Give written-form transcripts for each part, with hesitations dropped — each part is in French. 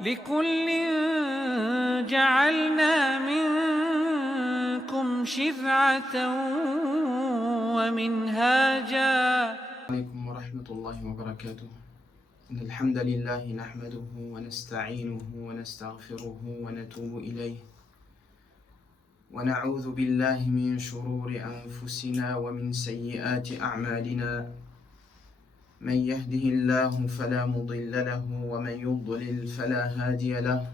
لكل جعلنا منكم شرعة ومنهاجا. عليكم ورحمة الله وبركاته. إن الحمد لله نحمده ونستعينه ونستغفره ونتوب إليه ونعوذ بالله من شرور أنفسنا ومن سيئات أعمالنا. من يهده الله فلا مضل له ومن يضلل فلا هادي له.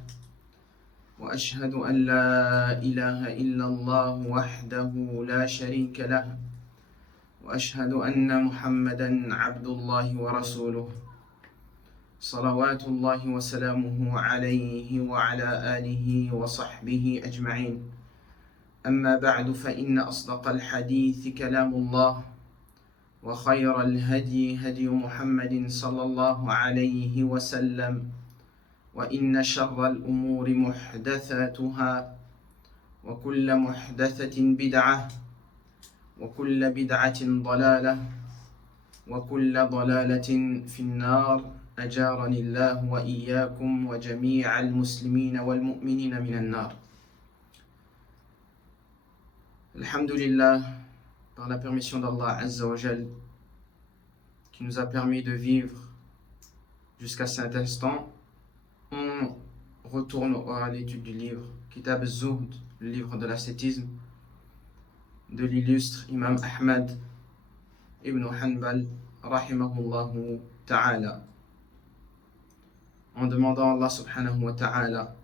وأشهد أن لا إله إلا الله وحده لا شريك له وأشهد أن محمدًا عبد الله ورسوله صلوات الله وسلامه عليه وعلى آله وصحبه أجمعين. أما بعد فإن أصدق الحديث كلام الله وخير الهدي هدي محمد صلى الله عليه وسلم وإن شر الأمور محدثاتها وكل محدثة بدعة وكل بدعة ضلالة وكل ضلالة في النار. أجارني الله وإياكم وجميع المسلمين والمؤمنين من النار. Alhamdulillah, par la permission d'Allah Azza wa Jal, qui nous a permis de vivre jusqu'à cet instant, on retourne à l'étude du livre Kitab al-Zuhd, le livre de l'ascétisme de l'illustre Imam Ahmad ibn Hanbal rahimahullahu ta'ala, en demandant à Allah subhanahu wa ta'ala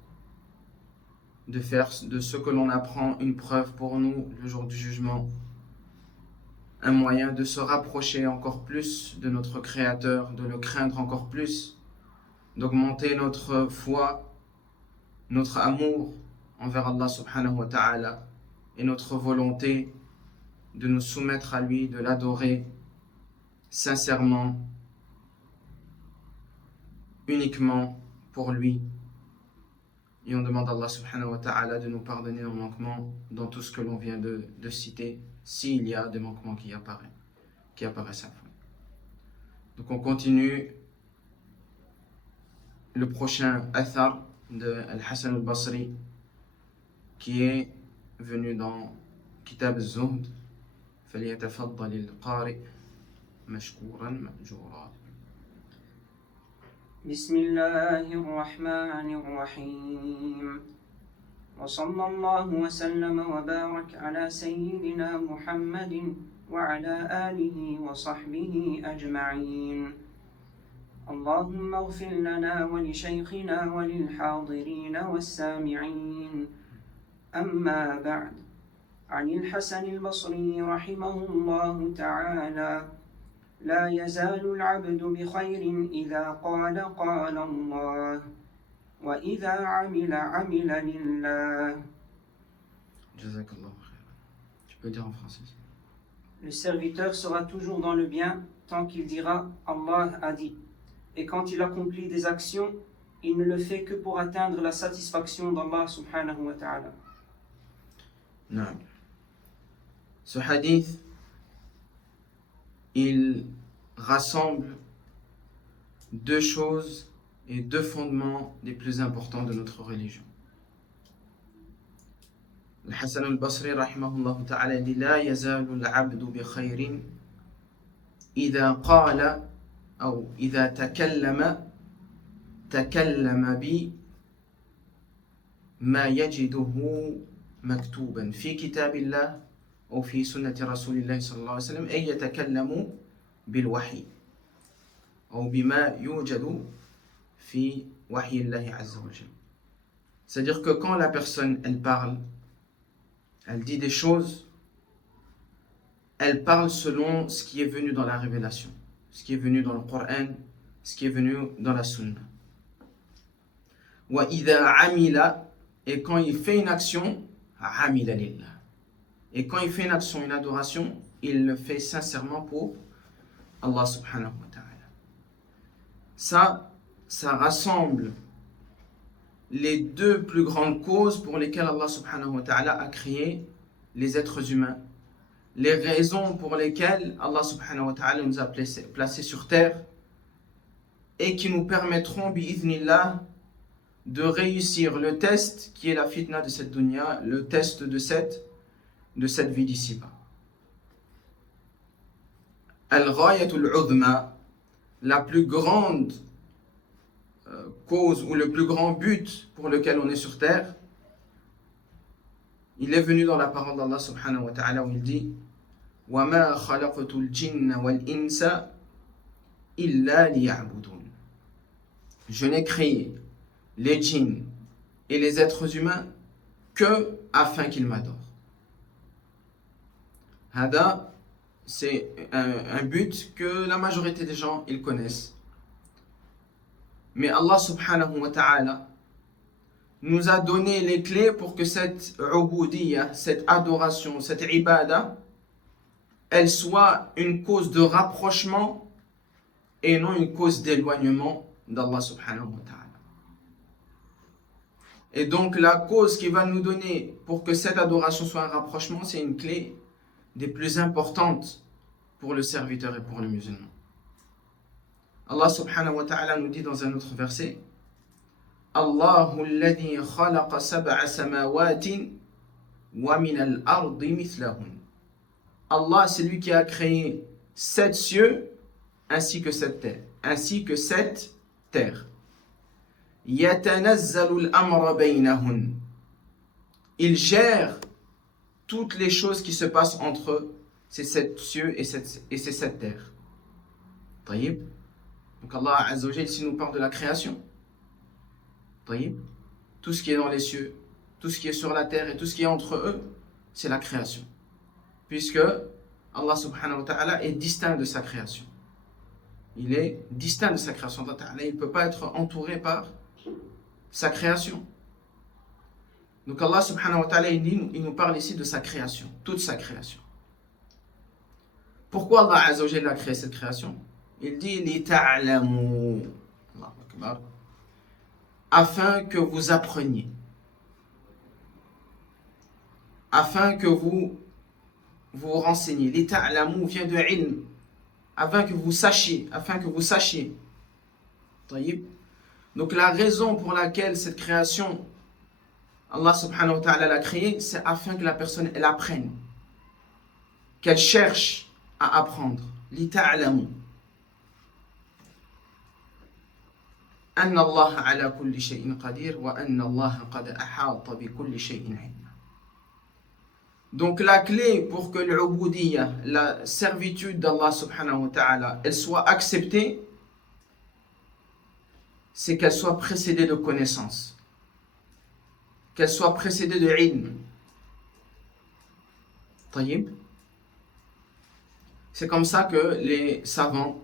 de faire de ce que l'on apprend une preuve pour nous le jour du jugement, un moyen de se rapprocher encore plus de notre Créateur, de le craindre encore plus, d'augmenter notre foi, notre amour envers Allah subhanahu wa ta'ala et notre volonté de nous soumettre à lui, de l'adorer sincèrement, uniquement pour lui. Et on demande à Allah subhanahu wa ta'ala de nous pardonner nos manquements dans tout ce que l'on vient de citer, s'il y a des manquements qui apparaissent à vous. Donc on continue le prochain athar de Al-Hasan al-Basri qui est venu dans Kitab al-Zuhd. فليتفضل القارئ مشكورا مأجورا. بسم الله الرحمن الرحيم. وصلى الله وسلم وبارك على سيدنا محمد وعلى آله وصحبه أجمعين. اللهم اغفر لنا ولشيخنا وللحاضرين والسامعين. أما بعد، عن الحسن البصري رحمه الله تعالى: لا يزال العبد بخير إذا قال قال الله وإذا عمل لله. Jazakallah khairan. Tu peux dire en français? Le serviteur sera toujours dans le bien tant qu'il dira Allah a dit. Et quand il accomplit des actions, il ne le fait que pour atteindre la satisfaction d'Allah subhanahu wa ta'ala. Non. Ce hadith, il rassemble deux choses et deux fondements les plus importants de notre religion. Al-Hasan al-Basri rahimahullah ta'ala dit: La yazalu al-abdu bi khayrin idha qala ou idha takallama bi ma yajiduhu maktuban fi kitabillah أو في سنة رسول الله صلى الله عليه وسلم، أي يتكلم بالوحي أو بما يوجد في وحي الله عز وجل. C'est-à-dire que quand la personne elle parle, elle dit des choses, elle parle selon ce qui est venu dans la révélation, ce qui est venu dans le Coran, ce qui est venu dans la Sunna. وإذا عمل, et quand il fait une action, عمل لله. Et quand il fait une action, une adoration, il le fait sincèrement pour Allah subhanahu wa ta'ala. Ça rassemble les deux plus grandes causes pour lesquelles Allah subhanahu wa ta'ala a créé les êtres humains. Les raisons pour lesquelles Allah subhanahu wa ta'ala nous a placés sur terre et qui nous permettront, bi'idhnillah, de réussir le test qui est la fitna de cette dunya, le test de cette vie d'ici-bas. Al-ghayatul udma, la plus grande cause ou le plus grand but pour lequel on est sur terre, il est venu dans la parole d'Allah subhanahu wa ta'ala où il dit وَمَا خَلَقْتُ الْجِنَّ وَالْإِنسَ إِلَّا لِيَعْبُدُونَ. Je n'ai créé les djinns et les êtres humains que afin qu'ils m'adorent. Hada, c'est un but que la majorité des gens ils connaissent. Mais Allah subhanahu wa ta'ala nous a donné les clés pour que cette ubudiyya, cette adoration, cette ibada, elle soit une cause de rapprochement et non une cause d'éloignement d'Allah subhanahu wa ta'ala. Et donc la cause qui va nous donner pour que cette adoration soit un rapprochement, c'est une clé des plus importantes pour le serviteur et pour le musulman. Allah subhanahu wa ta'ala nous dit dans un autre verset Allahu alladhi khalaqa sab'a samawatin wa min al-ardi mithlahun. Allah, c'est lui qui a créé 7 cieux ainsi que 7 terres. Yatanazzalu al-amra baynahun. Il gère toutes les choses qui se passent entre ces 7 cieux et ces 7 terres. Taïb. Donc Allah Azza wa Jalla ici nous parle de la création. Taïb. Tout ce qui est dans les cieux, tout ce qui est sur la terre et tout ce qui est entre eux, c'est la création. Puisque Allah subhanahu wa ta'ala est distinct de sa création. Il est distinct de sa création. Il ne peut pas être entouré par sa création. Donc Allah subhanahu wa ta'ala, il nous parle ici de sa création, toute sa création. Pourquoi Allah Azza wa Jalla a créé cette création? Il dit li ta'lamu, Allahu Akbar, afin que vous appreniez, afin que vous vous renseignez. Li ta'lamu vient de ilm, afin que vous sachiez. Taïb. Donc la raison pour laquelle cette création, Allah subhanahu wa ta'ala l'a créée, c'est afin que la personne elle apprenne, qu'elle cherche à apprendre. Li ta'lamu anna Allah ala kulli shay'in qadir wa anna Allah qad ahata bi kulli shay'in ilma. Donc la clé pour que l'ubudiyya, la servitude d'Allah subhanahu wa ta'ala, elle soit acceptée, c'est qu'elle soit précédée de connaissance, qu'elle soit précédée de ilm. Taïb. C'est comme ça que les savants,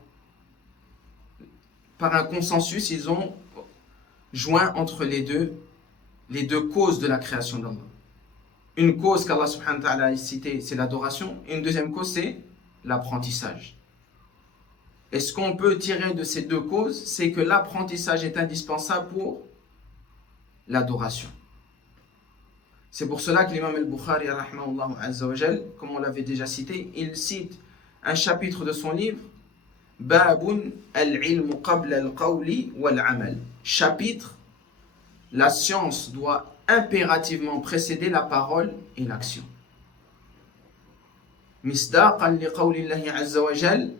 par un consensus, ils ont joint entre les deux causes de la création d'Allah. Une cause qu'Allah subhanahu wa ta'ala a citée, c'est l'adoration. Et une deuxième cause, c'est l'apprentissage. Et ce qu'on peut tirer de ces deux causes, c'est que l'apprentissage est indispensable pour l'adoration. C'est pour cela que l'imam al-Bukhari, rahimahullah azza wa jal, comme on l'avait déjà cité, il cite un chapitre de son livre, Babun al-ilmu qabla al-qawli wal-amal. Chapitre, la science doit impérativement précéder la parole et l'action. Misdaqan li qawlillahi azza wa jal,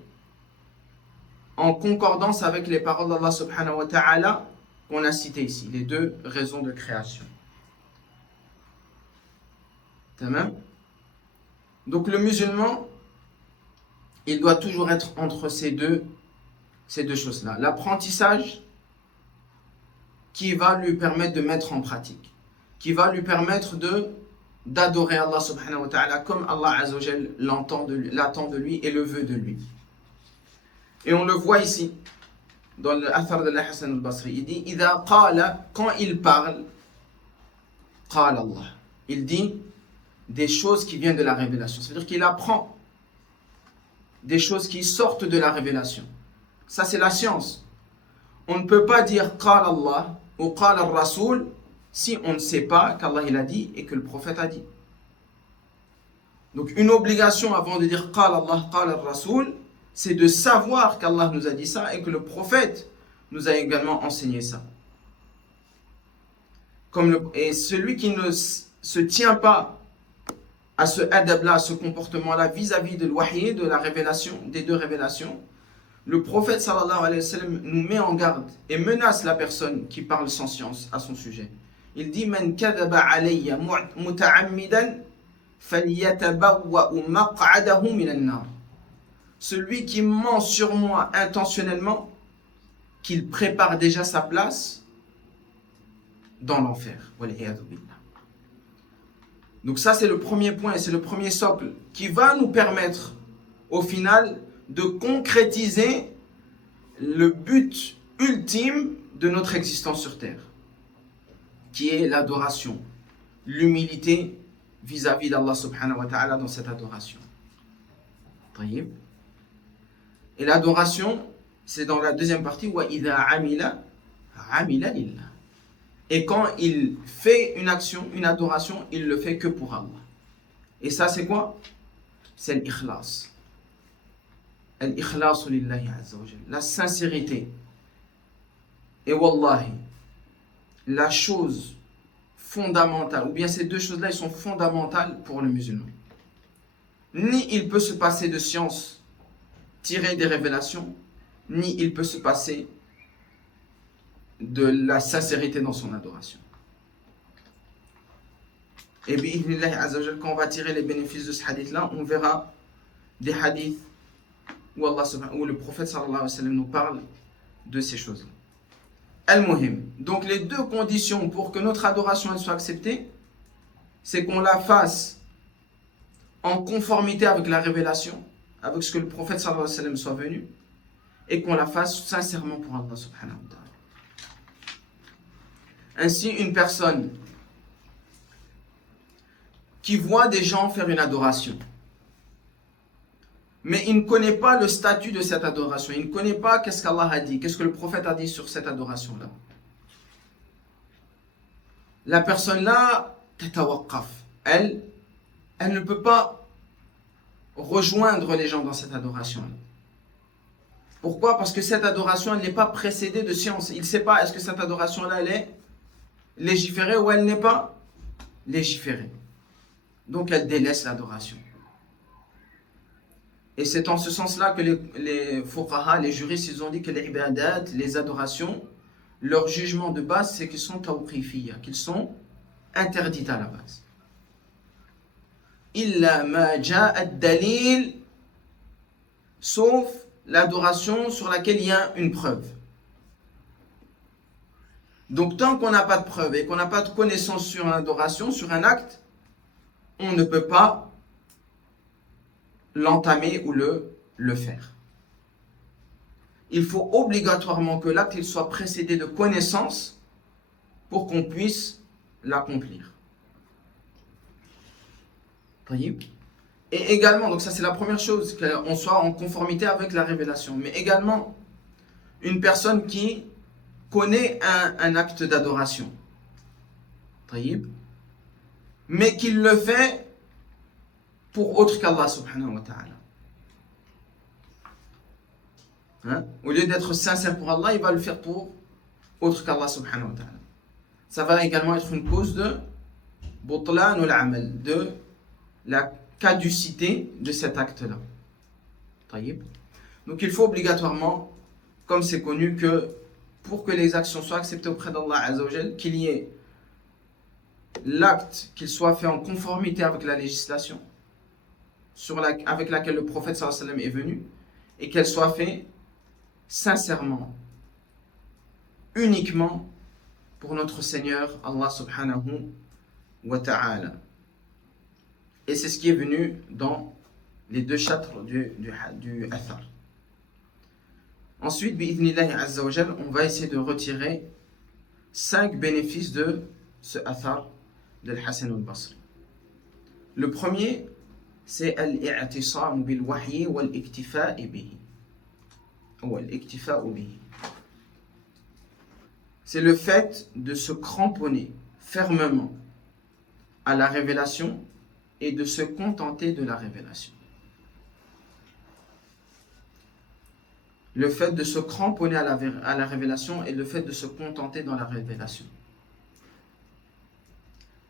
en concordance avec les paroles d'Allah subhanahu wa ta'ala qu'on a citées ici, les deux raisons de création. Tamam. Donc le musulman, il doit toujours être entre ces deux choses-là. L'apprentissage qui va lui permettre de mettre en pratique, qui va lui permettre d'adorer Allah subhanahu wa ta'ala comme Allah azza wa jal l'attend de lui et le veut de lui. Et on le voit ici, dans l'Athar de Hassan al-Basri, il dit Idha qala, quand il parle, qala Allah. Il dit des choses qui viennent de la révélation. C'est-à-dire qu'il apprend des choses qui sortent de la révélation. Ça, c'est la science. On ne peut pas dire qala Allah ou qala al-Rasoul si on ne sait pas qu'Allah il a dit et que le prophète a dit. Donc, une obligation avant de dire qala Allah, qala al-Rasoul, c'est de savoir qu'Allah nous a dit ça et que le prophète nous a également enseigné ça. Et celui qui ne se tient pas à ce adab-là, à ce comportement-là vis-à-vis de l'wahy, de la révélation, des deux révélations, le prophète sallallahu alayhi wa sallam nous met en garde et menace la personne qui parle sans science à son sujet. Il dit Man kadaba alayya muta'ammidan falyatabawwa'u maq'adahu minan nar. Celui qui ment sur moi intentionnellement, qu'il prépare déjà sa place dans l'enfer. Donc ça c'est le premier point, c'est le premier socle qui va nous permettre au final de concrétiser le but ultime de notre existence sur terre, qui est l'adoration, l'humilité vis-à-vis d'Allah subhanahu wa ta'ala dans cette adoration. Et l'adoration, c'est dans la deuxième partie, wa idha amila lillah. Et quand il fait une action, une adoration, il le fait que pour Allah. Et ça c'est quoi? C'est l'ikhlas. Al-ikhlasu lillahi azza wa jalla. La sincérité. Et wallahi, la chose fondamentale, ou bien ces deux choses-là, elles sont fondamentales pour le musulman. Ni il peut se passer de science tirée des révélations, ni il peut se passer de la sincérité dans son adoration. Et bi'idhnillahi azza wa jalla, quand on va tirer les bénéfices de ce hadith-là, on verra des hadiths où le prophète sallallahu alayhi wa sallam nous parle de ces choses-là. Al-Muhim. Donc les deux conditions pour que notre adoration elle soit acceptée, c'est qu'on la fasse en conformité avec la révélation, avec ce que le prophète sallallahu alayhi wa sallam soit venu, et qu'on la fasse sincèrement pour Allah subhanahu wa ta'ala. Ainsi, une personne qui voit des gens faire une adoration, mais il ne connaît pas le statut de cette adoration, il ne connaît pas qu'est-ce qu'Allah a dit, qu'est-ce que le prophète a dit sur cette adoration-là. La personne-là, elle ne peut pas rejoindre les gens dans cette adoration-là. Pourquoi? Parce que cette adoration, elle n'est pas précédée de science. Il ne sait pas est-ce que cette adoration-là, elle est légiférée ou elle n'est pas légiférée. Donc elle délaisse l'adoration. Et c'est en ce sens-là que les fuqaha, les juristes, ils ont dit que les ibadat, les adorations, leur jugement de base, c'est qu'ils sont tawqifiyya, qu'ils sont interdites à la base. Illa ma ja'a ad-dalil, sauf l'adoration sur laquelle il y a une preuve. Donc tant qu'on n'a pas de preuve et qu'on n'a pas de connaissance sur une adoration, sur un acte, on ne peut pas l'entamer ou le faire. Il faut obligatoirement que l'acte il soit précédé de connaissance pour qu'on puisse l'accomplir. Et également, donc ça c'est la première chose, qu'on soit en conformité avec la révélation. Mais également, une personne qui connaît un acte d'adoration, mais qui le fait pour autre qu'Allah subhanahu wa ta'ala. Au lieu d'être sincère pour Allah, il va le faire pour autre qu'Allah subhanahu wa ta'ala. Ça va également être une cause de butlan ou amal, de la caducité de cet acte-là. Donc il faut obligatoirement, comme c'est connu, que pour que les actions soient acceptées auprès d'Allah azza wa jal, qu'il y ait l'acte, qu'il soit fait en conformité avec la législation avec laquelle le prophète sallallahu alayhi wa sallam est venu, et qu'elle soit faite sincèrement, uniquement pour notre Seigneur Allah subhanahu wa ta'ala. Et c'est ce qui est venu dans les deux chapitres du Athar. Ensuite, bi'idhnillahi azza wa jal, on va essayer de retirer 5 bénéfices de ce Athar de Hassan al-Basri. Le premier, c'est al-i'tisam bil wahyi wal iktifa' bihi. C'est le fait de se cramponner fermement à la révélation et de se contenter de la révélation. Le fait de se cramponner à la révélation et le fait de se contenter dans la révélation.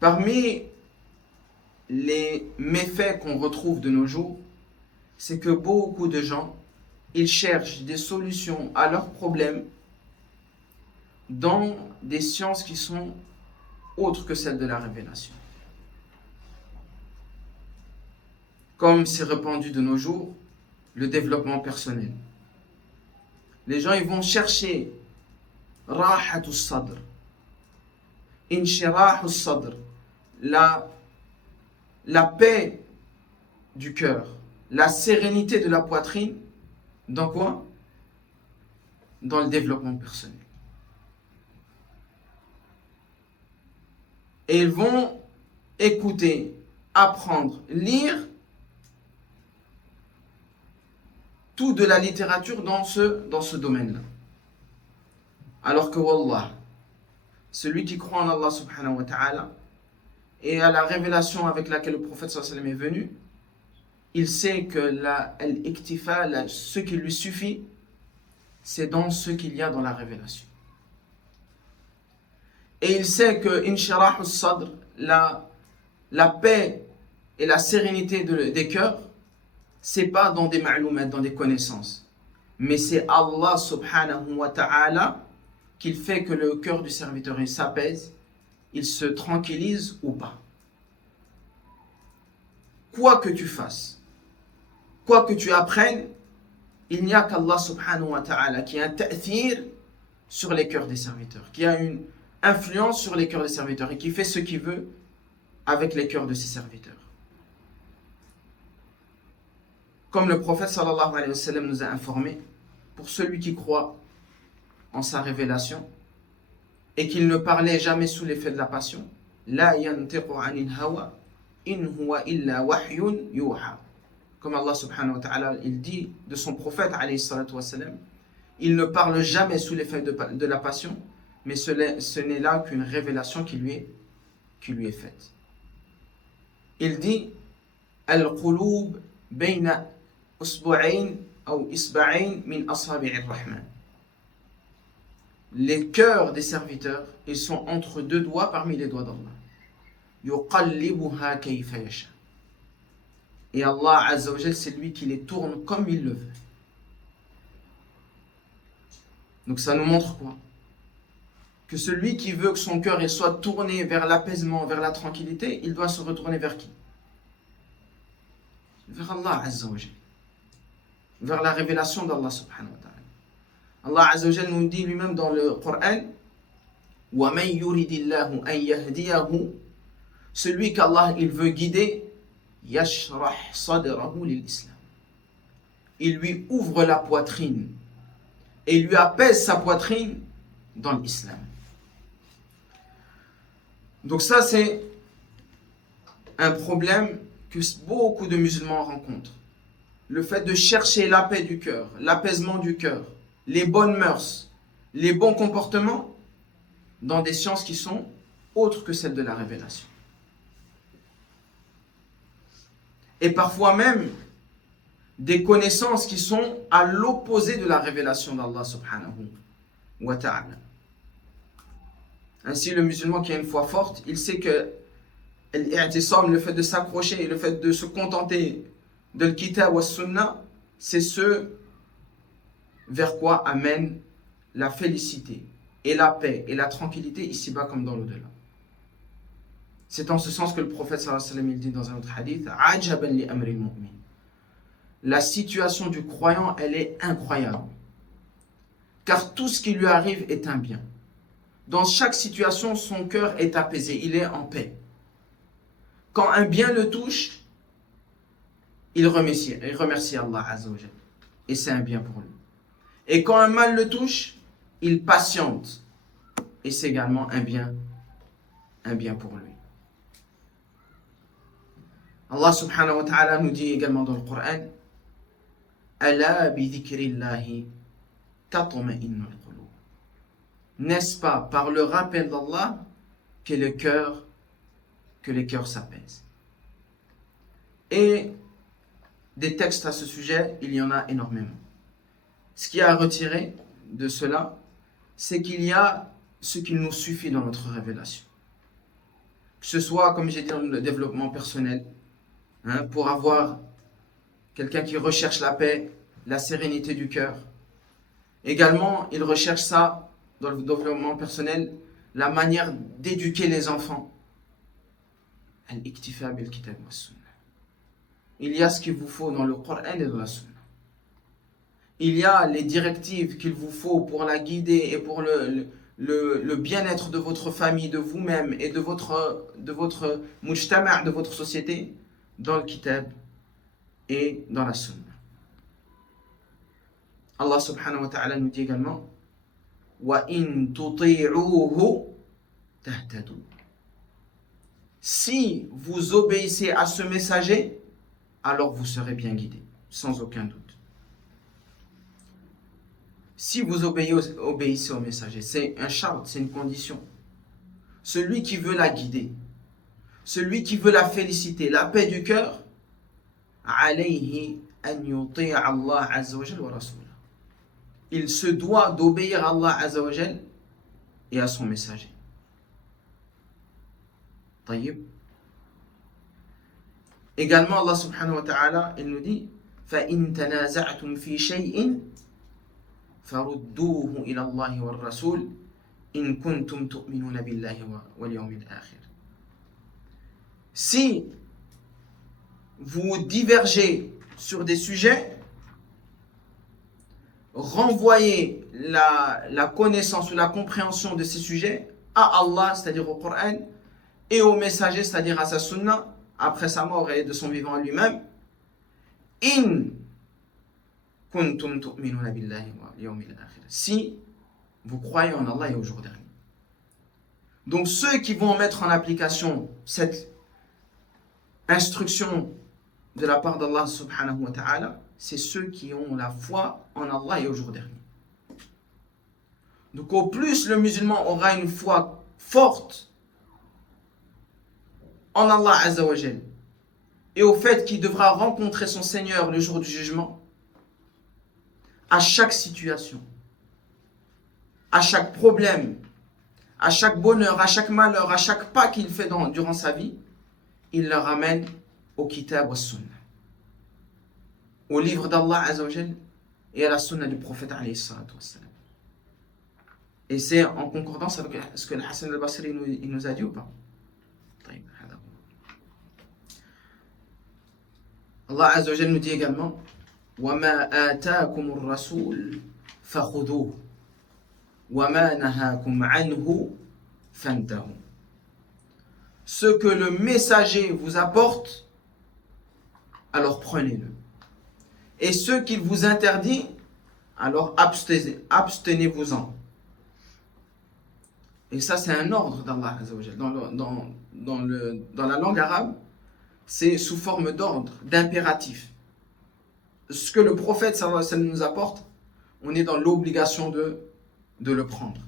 Parmi les méfaits qu'on retrouve de nos jours, c'est que beaucoup de gens, ils cherchent des solutions à leurs problèmes dans des sciences qui sont autres que celles de la révélation. Comme c'est répandu de nos jours, le développement personnel. Les gens, ils vont chercher rahatus sadr, inshirahus sadr, la paix du cœur, la sérénité de la poitrine. Dans quoi? Dans le développement personnel. Et ils vont écouter, apprendre, lire tout de la littérature dans ce domaine-là. Alors que Wallah, celui qui croit en Allah subhanahu wa ta'ala et à la révélation avec laquelle le prophète sallallahu alayhi wa sallam est venu, il sait que ce qui lui suffit, c'est dans ce qu'il y a dans la révélation. Et il sait que inshirah sadr, la paix et la sérénité des cœurs, c'est pas dans des ma'loumat, dans des connaissances, mais c'est Allah subhanahu wa ta'ala qui fait que le cœur du serviteur il s'apaise, il se tranquillise ou pas. Quoi que tu fasses, quoi que tu apprennes, il n'y a qu'Allah subhanahu wa ta'ala qui a un ta'thir sur les cœurs des serviteurs, qui a une influence sur les cœurs des serviteurs et qui fait ce qu'il veut avec les cœurs de ses serviteurs. Comme le prophète sallallahu alayhi wa sallam nous a informé, pour celui qui croit en sa révélation et qu'il ne parlait jamais sous l'effet de la passion, la yantiqu anil hawa in huwa illa wahyun yuha. Comme Allah subhanahu wa ta'ala il dit de son prophète alayhi salatu wa sallam, il ne parle jamais sous l'effet de la passion, mais ce n'est là qu'une révélation qui lui est faite. Il dit al-qulub bayna usbu'ayn ou isba'ayn min asabi'ir rahman. Les cœurs des serviteurs, ils sont entre deux doigts parmi les doigts d'Allah. Yuqallibuha kayfa yasha. Et Allah Azza wa Jal, c'est lui qui les tourne comme il le veut. Donc ça nous montre quoi? Que celui qui veut que son cœur il soit tourné vers l'apaisement, vers la tranquillité, il doit se retourner vers qui? Vers Allah Azza wa Jal. Vers la révélation d'Allah subhanahu wa ta'ala. Allah Azza wa Jal nous dit lui-même dans le Coran, وَمَنْ يُرِدِ اللَّهُ أَنْ يَهْدِيَهُ, celui qu'Allah il veut guider, يَشْرَحْ صَدْرَهُ لِلْإِسْلَامِ, il lui ouvre la poitrine et lui apaise sa poitrine dans l'islam. Donc ça c'est un problème que beaucoup de musulmans rencontrent. Le fait de chercher la paix du cœur, l'apaisement du cœur, les bonnes mœurs, les bons comportements dans des sciences qui sont autres que celles de la révélation. Et parfois même des connaissances qui sont à l'opposé de la révélation d'Allah subhanahu wa ta'ala. Ainsi, le musulman qui a une foi forte, il sait que le fait de s'accrocher et le fait de se contenter de l'kitab wa sunnah, c'est ce vers quoi amène la félicité et la paix et la tranquillité ici-bas comme dans l'au-delà. C'est en ce sens que le prophète sallallahu alayhi wa sallam il dit dans un autre hadith, ajaban li amri al-mu'min. La situation du croyant, elle est incroyable. Car tout ce qui lui arrive est un bien. Dans chaque situation, son cœur est apaisé, il est en paix. Quand un bien le touche, il remercie Allah Azza wa Jalla. Et c'est un bien pour lui. Et quand un mal le touche, il patiente. Et c'est également un bien pour lui. Allah subhanahu wa ta'ala nous dit également dans le Coran, Ala bi dhikrillahi tatma'innul qulub. N'est-ce pas par le rappel d'Allah que les cœurs s'apaisent? Et des textes à ce sujet, il y en a énormément. Ce qui est à retirer de cela, c'est qu'il y a ce qu'il nous suffit dans notre révélation. que ce soit, comme j'ai dit, dans le développement personnel, pour avoir quelqu'un qui recherche la paix, la sérénité du cœur. Également, il recherche ça dans le développement personnel, la manière d'éduquer les enfants. Al-iktifa bil-kitab wa sunnah. Il y a ce qu'il vous faut dans le Coran et dans la Sunna. Il y a les directives qu'il vous faut pour la guider et pour le bien-être de votre famille, de vous-même et de votre mujtama', de votre société, dans le kitab et dans la Sunna. Allah subhanahu wa ta'ala nous dit également wa in tuti'uhu tahtadu. Si vous obéissez à ce messager, alors vous serez bien guidés, sans aucun doute. Si vous obéissez au messager, c'est un charte, c'est une condition. Celui qui veut la guider, celui qui veut la féliciter, la paix du cœur, alayhi an yuti'a Allah azza wa jalla wa rasulahu. Il se doit d'obéir à Allah azza wa jalla et à son messager. Tayyib. Également, Allah subhanahu wa ta'ala, il nous dit فَإِن تَنَازَعْتُمْ فِي شَيْءٍ فَرُدُّوهُ إِلَى اللَّهِ وَالرَّسُولِ إِن كُنتُمْ تُؤْمِنُونَ بِاللَّهِ وَالْيَوْمِ الْآخِرِ. Si vous divergez sur des sujets, renvoyez la connaissance ou la compréhension de ces sujets à Allah, c'est-à-dire au Coran, et au messager, c'est-à-dire à sa sunna, après sa mort et de son vivant à lui-même. In kuntum tu'minuna billahi wal yawmil akhir. Si vous croyez en Allah et au jour dernier. Donc ceux qui vont mettre en application cette instruction de la part d'Allah subhanahu wa ta'ala, c'est ceux qui ont la foi en Allah et au jour dernier. Donc au plus le musulman aura une foi forte en Allah azza wa jal et au fait qu'il devra rencontrer son Seigneur le jour du jugement, à chaque situation, à chaque problème, à chaque bonheur, à chaque malheur, à chaque pas qu'il fait durant sa vie, il le ramène au kitab wa sunnah, au livre d'Allah azza wa jal et à la sunna du prophète alayhi salatu wassalam. Et c'est en concordance avec ce que Hassan al-Basri il nous a dit ou pas? Allah azza wa jal nous dit également وَمَا آتَاكُمُ الرَّسُولُ فَخُذُوهُ وَمَا نَهَاكُمْ عَنْهُ فَانْتَهُوا. Ce que le messager vous apporte, alors prenez-le. Et ce qu'il vous interdit, alors abstenez-vous-en. Et ça, c'est un ordre d'Allah azza wa jal. Dans la langue arabe, c'est sous forme d'ordre, d'impératif. Ce que le prophète sallallahu alayhi wa sallam nous apporte, on est dans l'obligation de le prendre.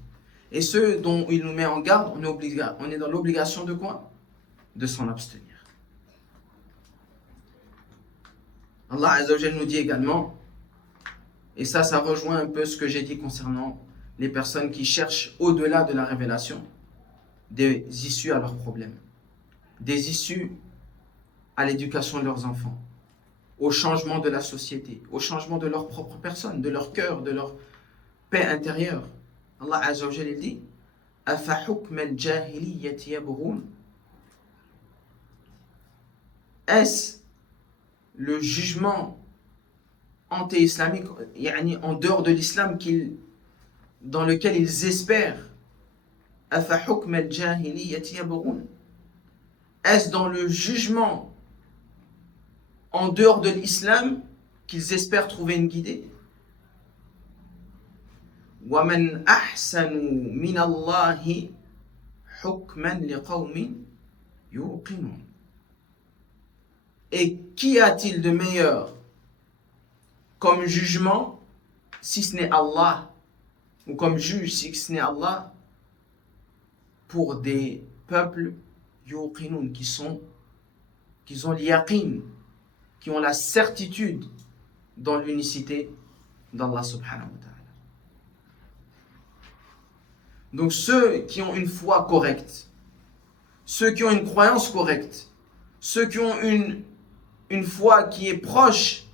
Et ce dont il nous met en garde, on est dans l'obligation de quoi? De s'en abstenir. Allah azza wa jal nous dit également, et ça rejoint un peu ce que j'ai dit concernant les personnes qui cherchent au-delà de la révélation des issues à leurs problèmes, des issues à l'éducation de leurs enfants, au changement de la société, au changement de leur propre personne, de leur cœur, de leur paix intérieure. Allah azza wa jalla dit أَفَحُكْمَ الْجَاهِلِيَّةِ يَبْغُونَ. Est-ce le jugement anti-islamique, en dehors de l'islam dans lequel ils espèrent? أَفَحُكْمَ الْجَاهِلِيَّةِ يَبْغُونَ. Est-ce dans le jugement en dehors de l'islam qu'ils espèrent trouver une guidée? وَمَنْ أَحْسَنُ مِنَ اللَّهِ حُكْمًا لِقَوْمٍ يُوقِنُونَ. Et qui a-t-il de meilleur comme jugement si ce n'est Allah, ou comme juge si ce n'est Allah, pour des peuples yuqinun, qui ont l'yaqin, qui ont la certitude dans l'unicité d'Allah subhanahu wa ta'ala. Donc ceux qui ont une foi correcte, ceux qui ont une croyance correcte, ceux qui ont une foi qui est proche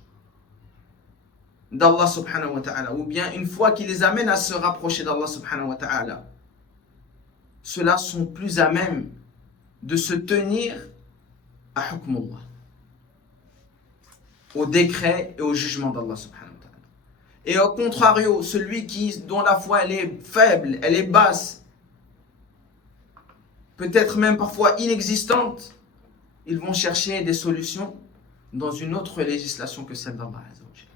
d'Allah subhanahu wa ta'ala, ou bien une foi qui les amène à se rapprocher d'Allah subhanahu wa ta'ala, ceux-là sont plus à même de se tenir à hukmullah, au décret et au jugement d'Allah subhanahu wa ta'ala. Et au contrario, celui dont la foi elle est faible, elle est basse, peut-être même parfois inexistante, ils vont chercher des solutions dans une autre législation que celle d'Allah Azza wa Jalla.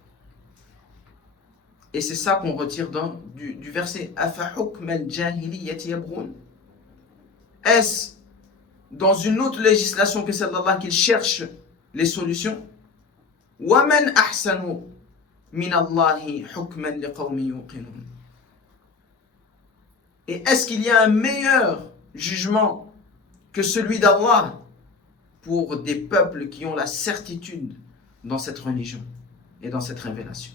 Et c'est ça qu'on retire du verset Afa hukm al-jahiliyyati yabghun. Est-ce dans une autre législation que celle d'Allah qu'ils cherchent les solutions? Wa man ahsanu min Allahi hukman liqawmin yuqinun. Et est-ce qu'il y a un meilleur jugement que celui d'Allah pour des peuples qui ont la certitude dans cette religion et dans cette révélation?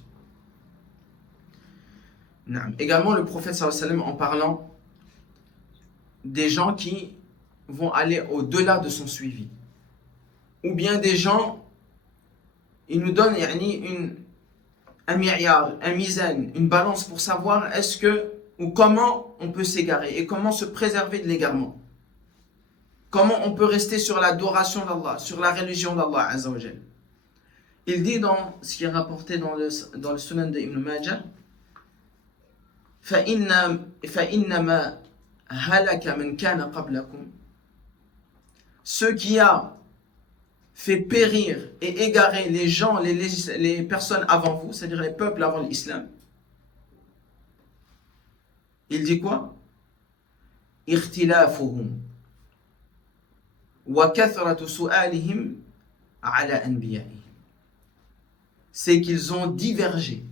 Également, le prophète sallallahu alayhi wa sallam, en parlant des gens qui vont aller au-delà de son suivi, ou bien des gens, il nous donne un mi'yar, un mizan, une balance pour savoir est-ce que ou comment on peut s'égarer et comment se préserver de l'égarement. Comment on peut rester sur l'adoration d'Allah, sur la religion d'Allah Azza wa Jal. Il dit dans ce qui est rapporté dans le Sunan de Ibn Majah, فَإِنَّمَا هَلَكَ مَنْ كَانَ قَبْلَكُمْ. Ce qui a fait périr et égarer les gens, les personnes avant vous, c'est-à-dire les peuples avant l'islam. Il dit quoi? اختلافهم وكثرة سؤالهم على أنبيائهم. C'est qu'ils ont divergé.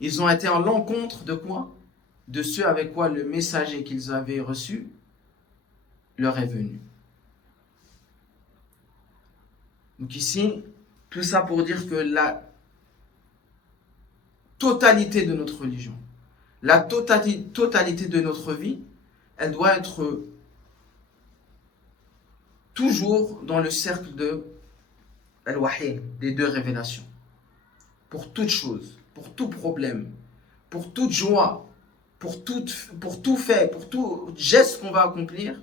Ils ont été en l'encontre de quoi? De ceux avec quoi le messager qu'ils avaient reçu leur est venu. Donc ici, tout ça pour dire que la totalité de notre religion, la totalité de notre vie, elle doit être toujours dans le cercle de Al-Wahy, des deux révélations. Pour toute chose, pour tout problème, pour toute joie, pour tout fait, pour tout geste qu'on va accomplir,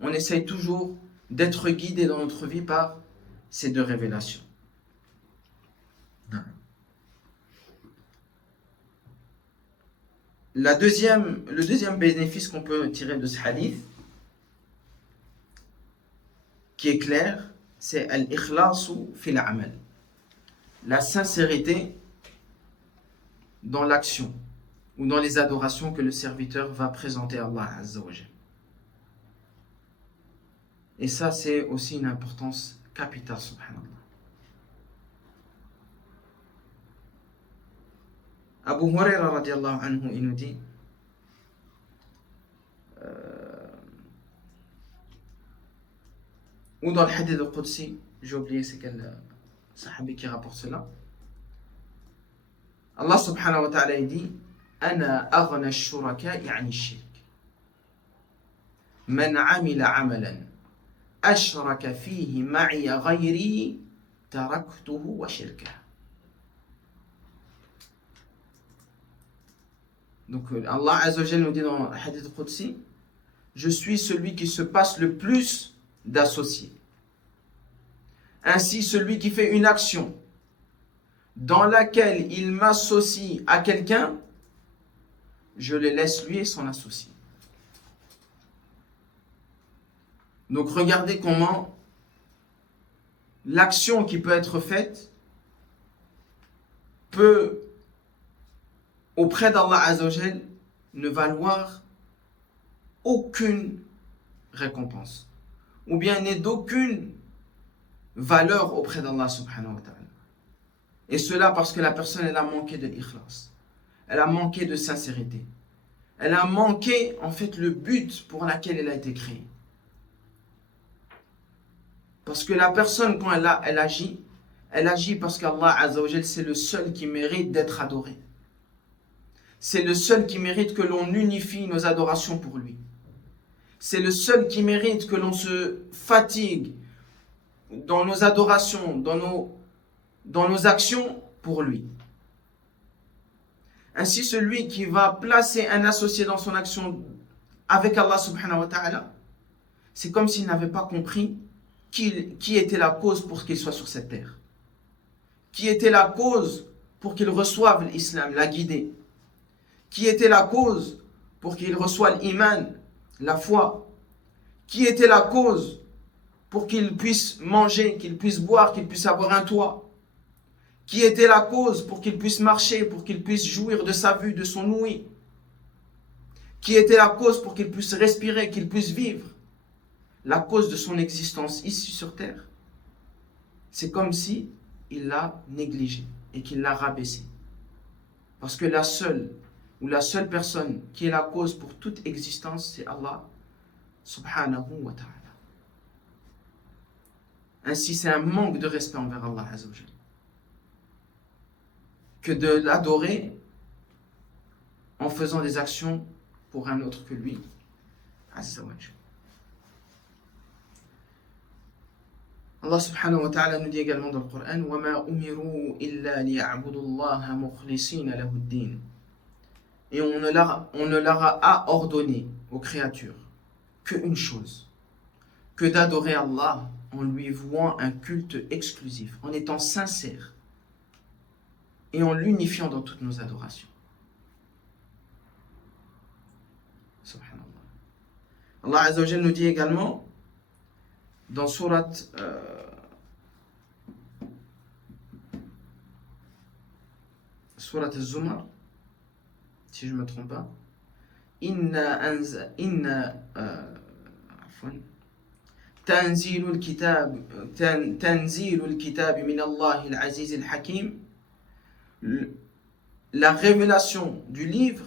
on essaye toujours d'être guidé dans notre vie par ces deux révélations. Le deuxième bénéfice qu'on peut tirer de ce hadith, qui est clair, c'est al-ikhlasu fil amal, la sincérité dans l'action ou dans les adorations que le serviteur va présenter à Allah Azza wa Jal. Et ça, c'est aussi une importance capitale, subhanallah. Abu Huraira radiallahu anhu, il nous dit ou dans le hadith de Qudsi, j'ai oublié c'est quel sahabi qui rapporte cela, Allah subhanahu wa ta'ala il dit Ana aghna ash-shuraka ya'ni ash-shirk man 'amila 'amalan ashraka fihi ma'i ghayri taraktuhu wa shirkahu. Donc Allah Azza wa Jalla nous dit dans le hadith Qudsi, je suis celui qui se passe le plus d'associés. Ainsi, celui qui fait une action dans laquelle il m'associe à quelqu'un, je le laisse lui et son associé. Donc regardez comment l'action qui peut être faite peut, auprès d'Allah Azza wa Jal, ne valoir aucune récompense, ou bien n'est d'aucune valeur auprès d'Allah subhanahu wa ta'ala. Et cela parce que la personne, elle a manqué de l'ikhlas, elle a manqué de sincérité, elle a manqué en fait le but pour lequel elle a été créée. Parce que la personne, quand elle agit parce qu'Allah Azza wa Jal, c'est le seul qui mérite d'être adoré. C'est le seul qui mérite que l'on unifie nos adorations pour lui. C'est le seul qui mérite que l'on se fatigue dans nos adorations, dans nos actions pour lui. Ainsi, celui qui va placer un associé dans son action avec Allah subhanahu wa ta'ala, c'est comme s'il n'avait pas compris qui était la cause pour qu'il soit sur cette terre. Qui était la cause pour qu'il reçoive l'islam, la guidée. Qui était la cause pour qu'il reçoive l'iman, la foi. Qui était la cause pour qu'il puisse manger, qu'il puisse boire, qu'il puisse avoir un toit. Qui était la cause pour qu'il puisse marcher, pour qu'il puisse jouir de sa vue, de son ouïe. Qui était la cause pour qu'il puisse respirer, qu'il puisse vivre. La cause de son existence ici sur terre. C'est comme si il l'a négligé et qu'il l'a rabaissé. Parce que la seule personne qui est la cause pour toute existence, c'est Allah subhanahu wa ta'ala. Ainsi, c'est un manque de respect envers Allah azza wa jalla que de l'adorer en faisant des actions pour un autre que lui azza wa jalla. Allah subhanahu wa ta'ala nous dit également dans le Coran وَمَا أُمِرُوا إِلَّا لِيَعْبُدُوا اللَّهَ مُخْلِصِينَ لَهُ الدِّينَ. Et on ne leur a ordonné aux créatures qu'une chose, que d'adorer Allah en lui vouant un culte exclusif, en étant sincère et en l'unifiant dans toutes nos adorations. Subhanallah. Allah Azza wa Jalla nous dit également dans sourate Az-Zumar, si je ne me trompe pas, تنزيل الكتاب من الله العزيز الحكيم. La révélation du livre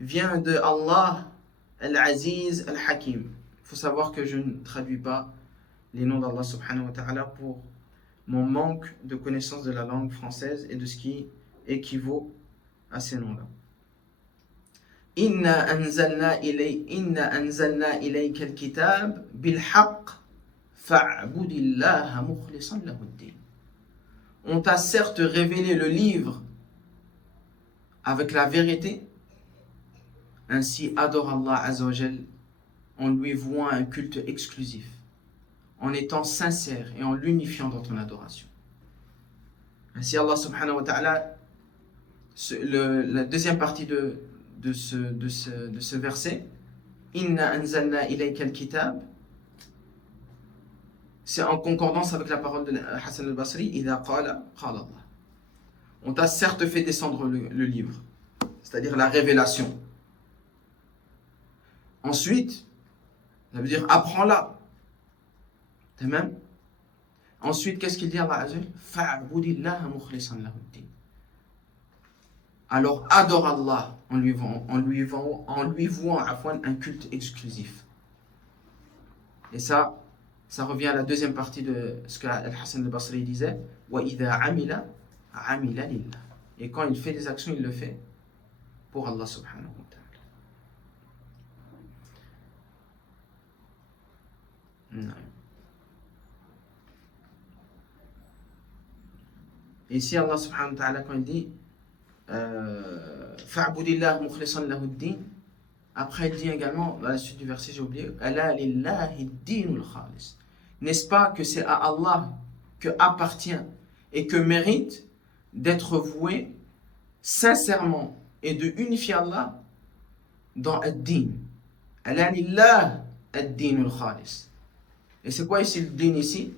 vient de Allah al-Aziz al-Hakim. Il faut savoir que je ne traduis pas les noms d'Allah subhanahu wa ta'ala pour mon manque de connaissance de la langue française et de ce qui équivaut à ces noms-là. Inna anzalna ilayka al-kitab bil-haqq fa'budillaha mukhlishan lahu-d-din. On t'a certes révélé le livre avec la vérité, ainsi adore Allah azza wa jal en lui vouant un culte exclusif, en étant sincère et en l'unifiant dans ton adoration. Ainsi Allah subhanahu wa ta'ala, la deuxième partie de ce verset, Inna anzalna ilayka al-kitab, c'est en concordance avec la parole de Hassan al-Basri, Idha qala Allah. On t'a certes fait descendre le livre, c'est-à-dire la révélation. Ensuite, ça veut dire apprends-la. T'es même. Ensuite, qu'est-ce qu'il dit Allah Azza wa Jalla? Fa'budillaha mukhlishan lahu-d-din. Alors adore Allah en lui vouant un culte exclusif. Et ça revient à la deuxième partie de ce que Al-Hassan al-Basri disait, wa idha amila lillah. Et quand il fait des actions, il le fait pour Allah subhanahu wa ta'ala. Et ici Allah subhanahu wa ta'ala, quand il dit fa'budillah mukhlishan lahu ad-din, après il dit également dans la suite du verset, j'ai oublié, ala lillahi ad-dinul khalis. N'est-ce pas que c'est à Allah que appartient et que mérite d'être voué sincèrement et de unifier Allah dans ad-din. Ala lillah ad-dinul khalis. Et c'est quoi ici le din ici?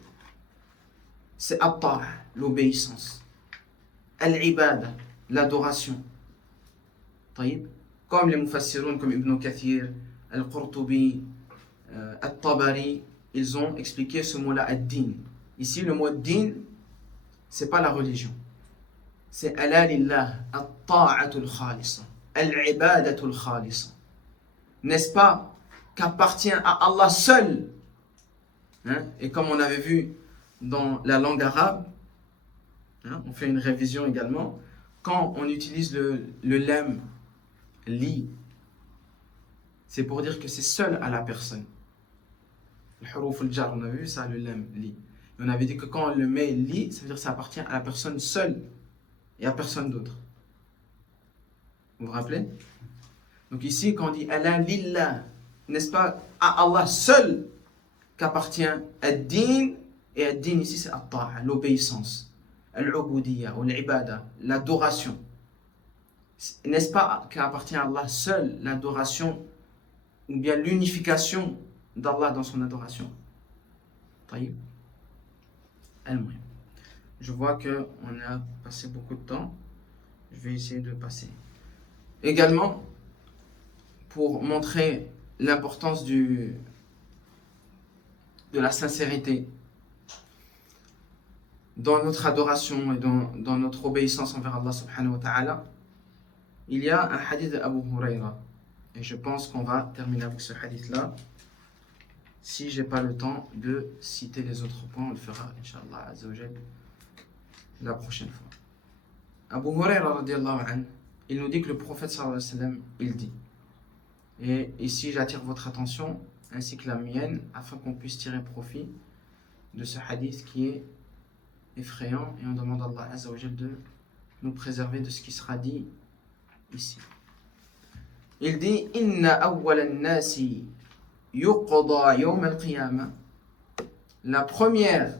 C'est at-ta'a, l'obéissance. Al-ibada, l'adoration. طيب. Comme les mufassiroun, comme Ibn Kathir, Al-Qurtubi, Al-Tabari, ils ont expliqué ce mot-là, ad-din. Ici, le mot ad-din, c'est pas la religion. C'est ala lillah, at-ta'atul khalisa, al-ibadatul khalisa. N'est-ce pas qu'appartient à Allah seul, et comme on avait vu dans la langue arabe, on fait une révision également, quand on utilise le lemme li, c'est pour dire que c'est seul à la personne. Le huruf al-jar, on avait vu ça, le lam, li. Et on avait dit que quand on le met li, ça veut dire que ça appartient à la personne seule et à personne d'autre. Vous vous rappelez? Donc ici, quand on dit ala lillah, n'est-ce pas à Allah seul qu'appartient ad-din, et ad-din ici c'est at-ta'a, l'obéissance, al-ubudiyya ou l'ibada, l'adoration. N'est-ce pas qu'appartient à Allah seul l'adoration ou bien l'unification d'Allah dans son adoration? طيب. المهم. Je vois qu'on a passé beaucoup de temps. Je vais essayer de passer. Également, pour montrer l'importance de la sincérité dans notre adoration et dans notre obéissance envers Allah subhanahu wa ta'ala, il y a un hadith d'Abu Huraira. Et je pense qu'on va terminer avec ce hadith-là. Si je n'ai pas le temps de citer les autres points, on le fera, Inch'Allah Azza wa Jal, la prochaine fois. Abu Huraira radiallahu anhu, il nous dit que le prophète sallallahu alayhi wa sallam, il dit, et ici j'attire votre attention ainsi que la mienne afin qu'on puisse tirer profit de ce hadith qui est effrayant, et on demande à Allah Azza wa Jal de nous préserver de ce qui sera dit ici. Il dit Inna awwal an-nasi yuqda yawm al-qiyamah. La première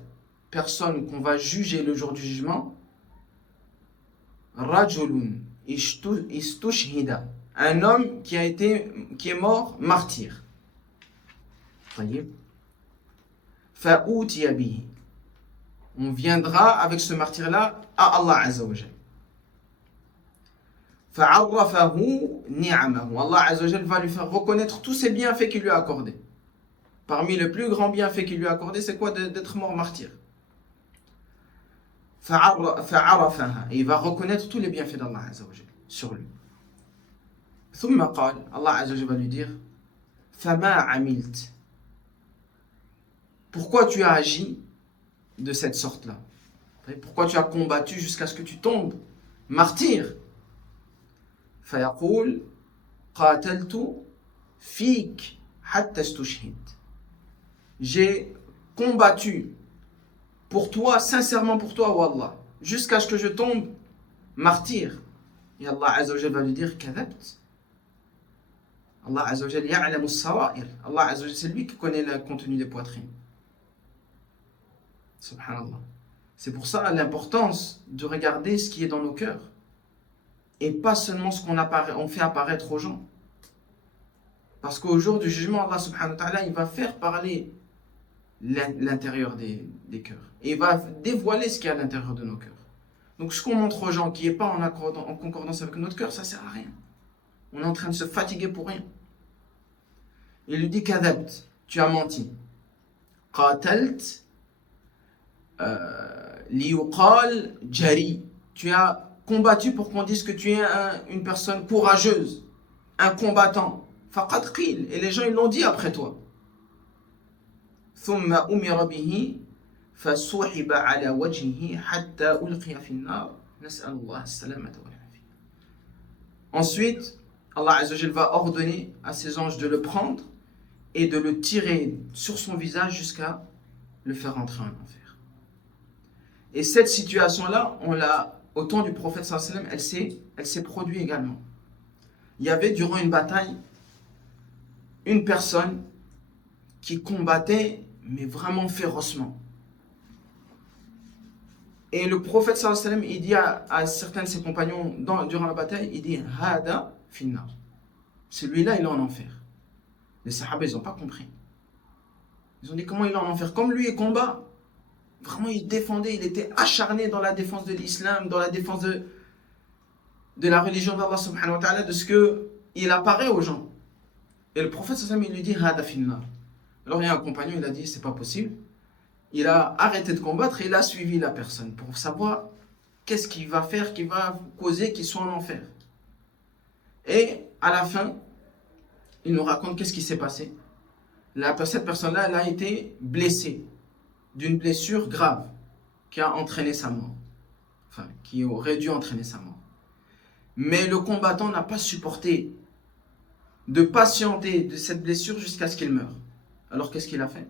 personne qu'on va juger le jour du jugement, rajulun istushhida, un homme qui est mort martyr. طيب. فأوتي به. On viendra avec ce martyr-là à Allah Azza wa Jal. فعرفه نعمه. Allah Azza wa Jal va lui faire reconnaître tous ses bienfaits qu'il lui a accordés. Parmi les plus grands bienfaits qu'il lui a accordés, c'est quoi? D'être mort martyr. فعرفها. Et il va reconnaître tous les bienfaits d'Allah Azza wa Jal sur lui. ثم قال, Allah Azza wa Jal va lui dire فما عملت. Pourquoi tu as agi de cette sorte-là? Pourquoi tu as combattu jusqu'à ce que tu tombes martyr? فيقول قاتلت فيك حتى استشهد. J'ai combattu pour toi, sincèrement pour toi, Wallah, jusqu'à ce que je tombe martyr. Et Allah Azza wa Jal va lui dire كذبت. Allah Azza wa Jal يعلم السرائر. Allah Azza wa Jal, c'est lui qui connaît le contenu des poitrines. Subhanallah. C'est pour ça l'importance de regarder ce qui est dans nos cœurs et pas seulement ce on fait apparaître aux gens. Parce qu'au jour du jugement, Allah subhanahu wa ta'ala, il va faire parler l'intérieur des cœurs. Et il va dévoiler ce qu'il y a à l'intérieur de nos cœurs. Donc ce qu'on montre aux gens qui n'est pas en concordance avec notre cœur, ça ne sert à rien. On est en train de se fatiguer pour rien. Il lui dit kadhabt, tu as menti. Qatalt liyuqal jari, tu as combattu pour qu'on dise que tu es une personne courageuse, un combattant. Faqad qil, et les gens ils l'ont dit après toi. Thumma umira bihi fasuhiba ala wajhihi hatta ulqiya fi an-nar. Nas'alullah as-salamata wal afiyah. Ensuite, Allah Azza wa Jalla va ordonner à ses anges de le prendre et de le tirer sur son visage jusqu'à le faire entrer en enfer. Et cette situation-là, on l'a au temps du prophète sallallahu alayhi wa sallam, elle s'est produite également. Il y avait durant une bataille une personne qui combattait mais vraiment férocement. Et le prophète sallallahu alayhi wa sallam, il dit à certains de ses compagnons durant la bataille, il dit Hada finnar. Celui-là, il est en enfer. Les sahaba, ils n'ont pas compris. Ils ont dit comment il est en enfer? Comme lui, il combat. Vraiment, il défendait, il était acharné dans la défense de l'islam, dans la défense de la religion d'Allah subhanahu wa ta'ala, de ce qu'il apparaît aux gens. Et le prophète sallallahu alayhi wa sallam, il lui dit Hada finnar. Alors il y a un compagnon, il a dit c'est pas possible. Il a arrêté de combattre et il a suivi la personne pour savoir qu'est-ce qu'il va faire qui va causer qu'il soit en enfer. Et à la fin, il nous raconte qu'est-ce qui s'est passé. Cette personne-là, elle a été blessée d'une blessure grave qui a entraîné sa mort. Enfin, qui aurait dû entraîner sa mort. Mais le combattant n'a pas supporté de patienter de cette blessure jusqu'à ce qu'il meure. Alors qu'est-ce qu'il a fait?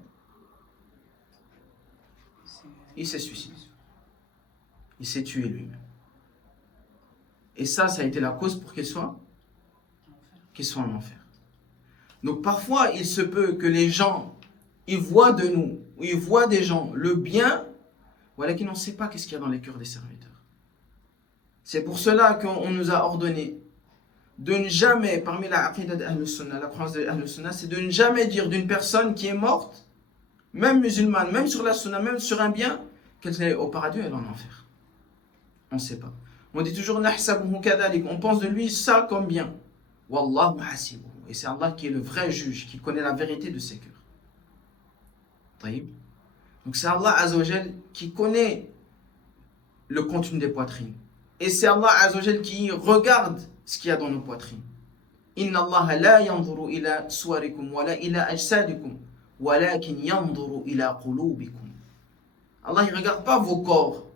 Il s'est suicidé. Il s'est tué lui-même. Et ça a été la cause pour qu'il soit en enfer. Donc parfois, il se peut que les gens, ils voient de nous, ou ils voient des gens le bien, voilà qu'on ne sait pas qu'est-ce qu'il y a dans les cœurs des serviteurs. C'est pour cela qu'on nous a ordonné de ne jamais, parmi la aqidah d'Ahl Sunnah, la croyance d'Ahl Sunnah, c'est de ne jamais dire d'une personne qui est morte, même musulmane, même sur la Sunnah, même sur un bien, qu'elle est au paradis, elle est en enfer. On ne sait pas. On dit toujours, nahsabuhu kadhalik, on pense de lui ça comme bien. Wallahu hasibuhu. Et c'est Allah qui est le vrai juge, qui connaît la vérité de ses cœurs. Donc c'est Allah Azzawajal qui connaît le contenu des poitrines. Et c'est Allah Azzawajal qui regarde ce qu'il y a dans nos poitrines. Inna Allah la yanzuru ila suwarikum wa la ila ajsadikum walakin yanzuru ila qulubikum. Allah ne regarde pas vos corps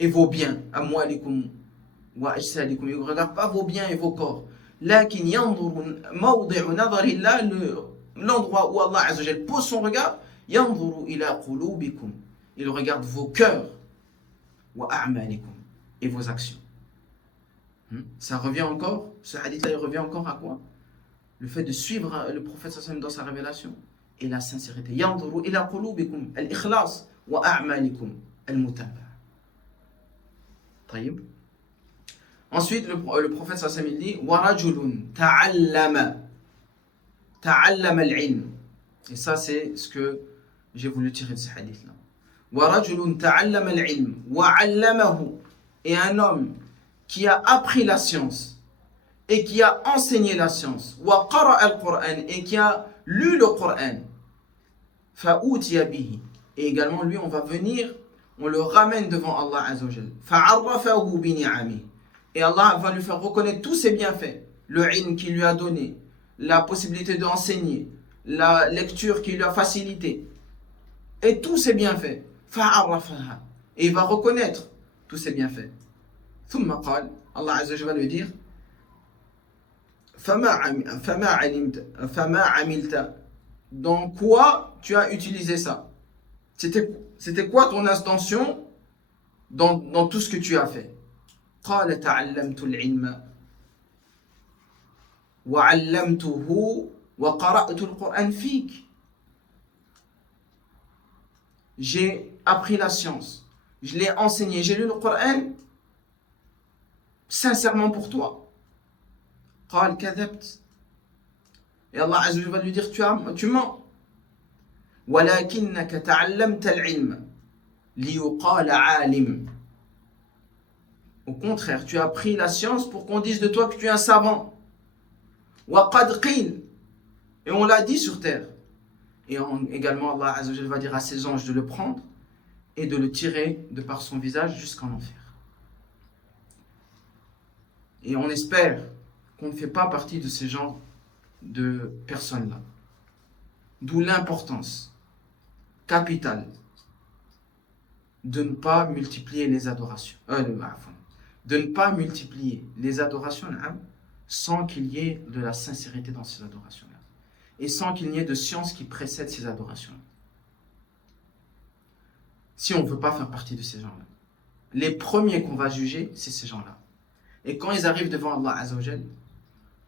et vos biens, amwalikum wa ajsadikum. Il ne regarde pas vos biens et vos corps. Lakin yanzuru mawdi'u nadharillah, l'endroit où Allah Azzawajal pose son regard, yanzuru ila qulubikum. Il regarde vos cœurs wa a'malikum et vos actions. Ça revient encore, ce hadith-là, il revient encore à quoi? Le fait de suivre le prophète sallallahu dans sa révélation et la sincérité. Yanzuru ila qulubikum al-ikhlas wa a'malikum al-mutaba'a. Taïb. Ensuite, le prophète sallallahu il dit wa rajulun ta'allama al-ilm. Et ça, c'est ce que j'ai voulu tirer de ce hadith-là. Wa rajulun ta'allama al-ilm wa 'allamahu. Et un homme qui a appris la science et qui a enseigné la science, wa qara'a al-Qur'an, et qui a lu le Coran, fa'utiya bihi, et également lui on va venir, on le ramène devant Allah Azzawajal, fa'arrafahu bi ni'ami, et Allah va lui faire reconnaître tous ses bienfaits, le ilm qu'il lui a donné, la possibilité d'enseigner, la lecture qu'il lui a facilité, et tous ses bienfaits, fa'arrafaha, et il va reconnaître tous ses bienfaits. ثم قال, Allah Azza wa Jalla va lui dire, فما عملت, dans quoi tu as utilisé ça? C'était quoi ton intention dans tout ce que tu as fait? قال تعلمت العلم وعلمته وقرأت القرآن فيك. J'ai appris la science, je l'ai enseigné, j'ai lu le Coran sincèrement pour toi. قال كذبت. Et Allah Azza wa Jalla va lui dire, tu mens. ولكنك تعلمت العلم ليقال عالم. Au contraire, tu as appris la science pour qu'on dise de toi que tu es un savant. وقد قيل. Et on l'a dit sur terre. Et également Allah Azza wa Jalla va dire à ses anges de le prendre et de le tirer de par son visage jusqu'en enfer. Et on espère qu'on ne fait pas partie de ces genres de personnes-là. D'où l'importance capitale de ne pas multiplier les adorations. De ne pas multiplier les adorations sans qu'il y ait de la sincérité dans ces adorations-là. Et sans qu'il n'y ait de science qui précède ces adorations-là. Si on ne veut pas faire partie de ces gens-là. Les premiers qu'on va juger, c'est ces gens-là. Et quand ils arrivent devant Allah Azzawajal,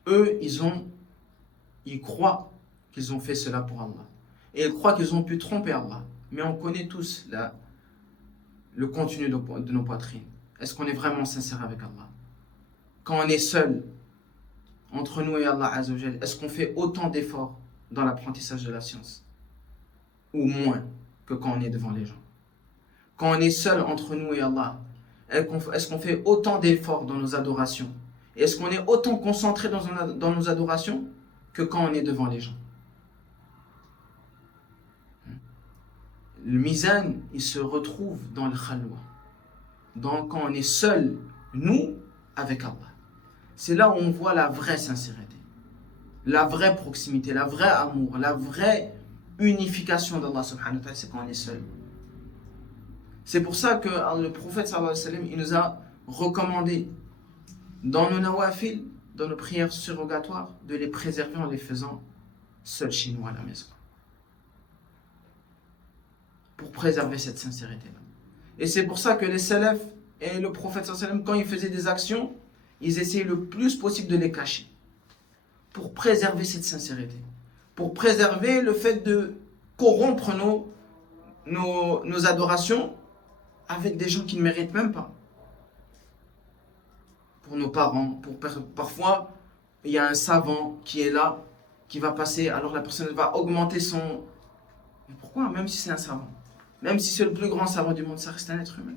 eux, ils croient qu'ils ont fait cela pour Allah. Et ils croient qu'ils ont pu tromper Allah. Mais on connaît tous le contenu de nos poitrines. Est-ce qu'on est vraiment sincère avec Allah? Quand on est seul, entre nous et Allah Azzawajal, est-ce qu'on fait autant d'efforts dans l'apprentissage de la science? Ou moins que quand on est devant les gens? Quand on est seul entre nous et Allah, est-ce qu'on fait autant d'efforts dans nos adorations? Et est-ce qu'on est autant concentré dans nos adorations que quand on est devant les gens? Le mizan, il se retrouve dans le khalwa. Quand on est seul, nous, avec Allah. C'est là où on voit la vraie sincérité, la vraie proximité, la vraie amour, la vraie unification d'Allah subhanahu wa ta'ala, c'est quand on est seul. C'est pour ça que le prophète sallallahu alayhi wa sallam, il nous a recommandé dans nos nawafil dans nos prières surrogatoires, de les préserver en les faisant seuls chez nous à la maison. Pour préserver cette sincérité-là. Et c'est pour ça que les salafs et le prophète sallallahu alayhi wa sallam, quand ils faisaient des actions, ils essayaient le plus possible de les cacher. Pour préserver cette sincérité. Pour préserver le fait de corrompre nos adorations avec des gens qui ne méritent même pas. Pour nos parents, parfois, il y a un savant qui est là, qui va passer, alors la personne va augmenter son... Mais pourquoi? Même si c'est un savant. Même si c'est le plus grand savant du monde, ça reste un être humain.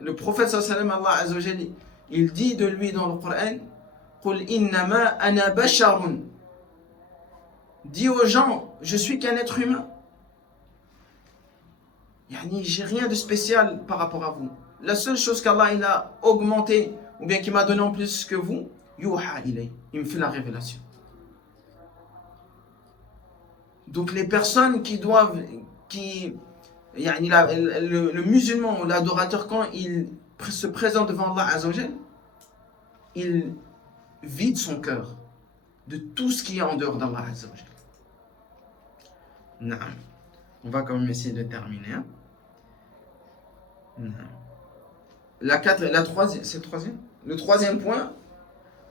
Le prophète sallallahu alayhi wa sallam, Allah azza wa jalla, il dit de lui dans le Coran, قُلْ إِنَّمَا أَنَا بَشَرٌ. Dis aux gens, je suis qu'un être humain. Yani, j'ai rien de spécial par rapport à vous. La seule chose qu'Allah il a augmenté, ou bien qu'il m'a donné en plus que vous, yuha ilay, il me fait la révélation. Donc les personnes qui doivent, yani le musulman ou l'adorateur, quand il se présente devant Allah Azza wa Jal, il vide son cœur de tout ce qui est en dehors d'Allah Azza wa Jal. Naam. On va quand même essayer de terminer. Hein? Le troisième point,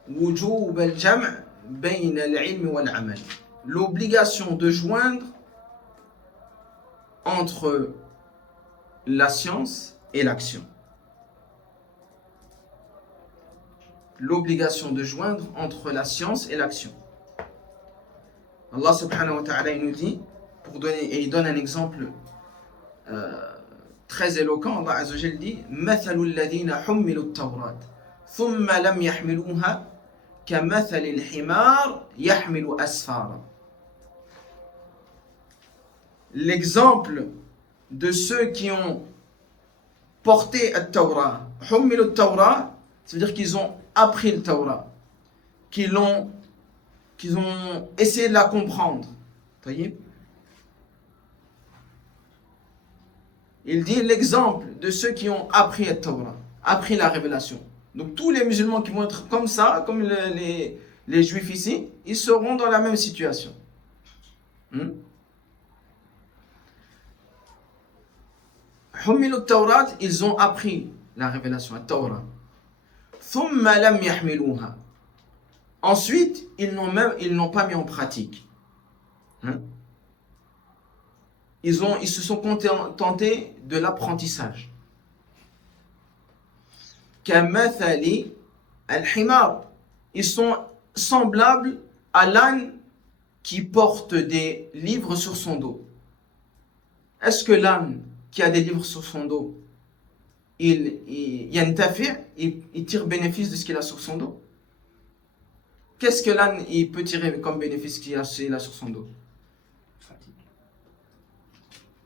wujub al-jam' bayna al-ilm wal-amal. L'obligation de joindre entre la science et l'action. L'obligation de joindre entre la science et l'action. Allah subhanahu wa ta'ala nous dit, et il donne un exemple très éloquent. Allah azza wa jalla dit مثل الذين حملوا التوراة ثم لم يحملوها كمثل الحمار يحمل أسفارا. L'exemple de ceux qui ont porté le Torah, حملوا التوراة, ça veut dire qu'ils ont appris le Torah, qu'ils ont essayé de la comprendre. Voyez? Il dit l'exemple de ceux qui ont appris le Torah, appris la révélation. Donc tous les musulmans qui vont être comme ça, comme les juifs ici, ils seront dans la même situation. Humilu Tawrat, ils ont appris la révélation, la Torah. Thumma lam yahmiluha. Ensuite, ils n'ont pas mis en pratique. Ils se sont contentés de l'apprentissage. Kamathali al-himar. Ils sont semblables à l'âne qui porte des livres sur son dos. Est-ce que l'âne qui a des livres sur son dos, il tire bénéfice de ce qu'il a sur son dos? Qu'est-ce que l'âne il peut tirer comme bénéfice qu'il a sur son dos?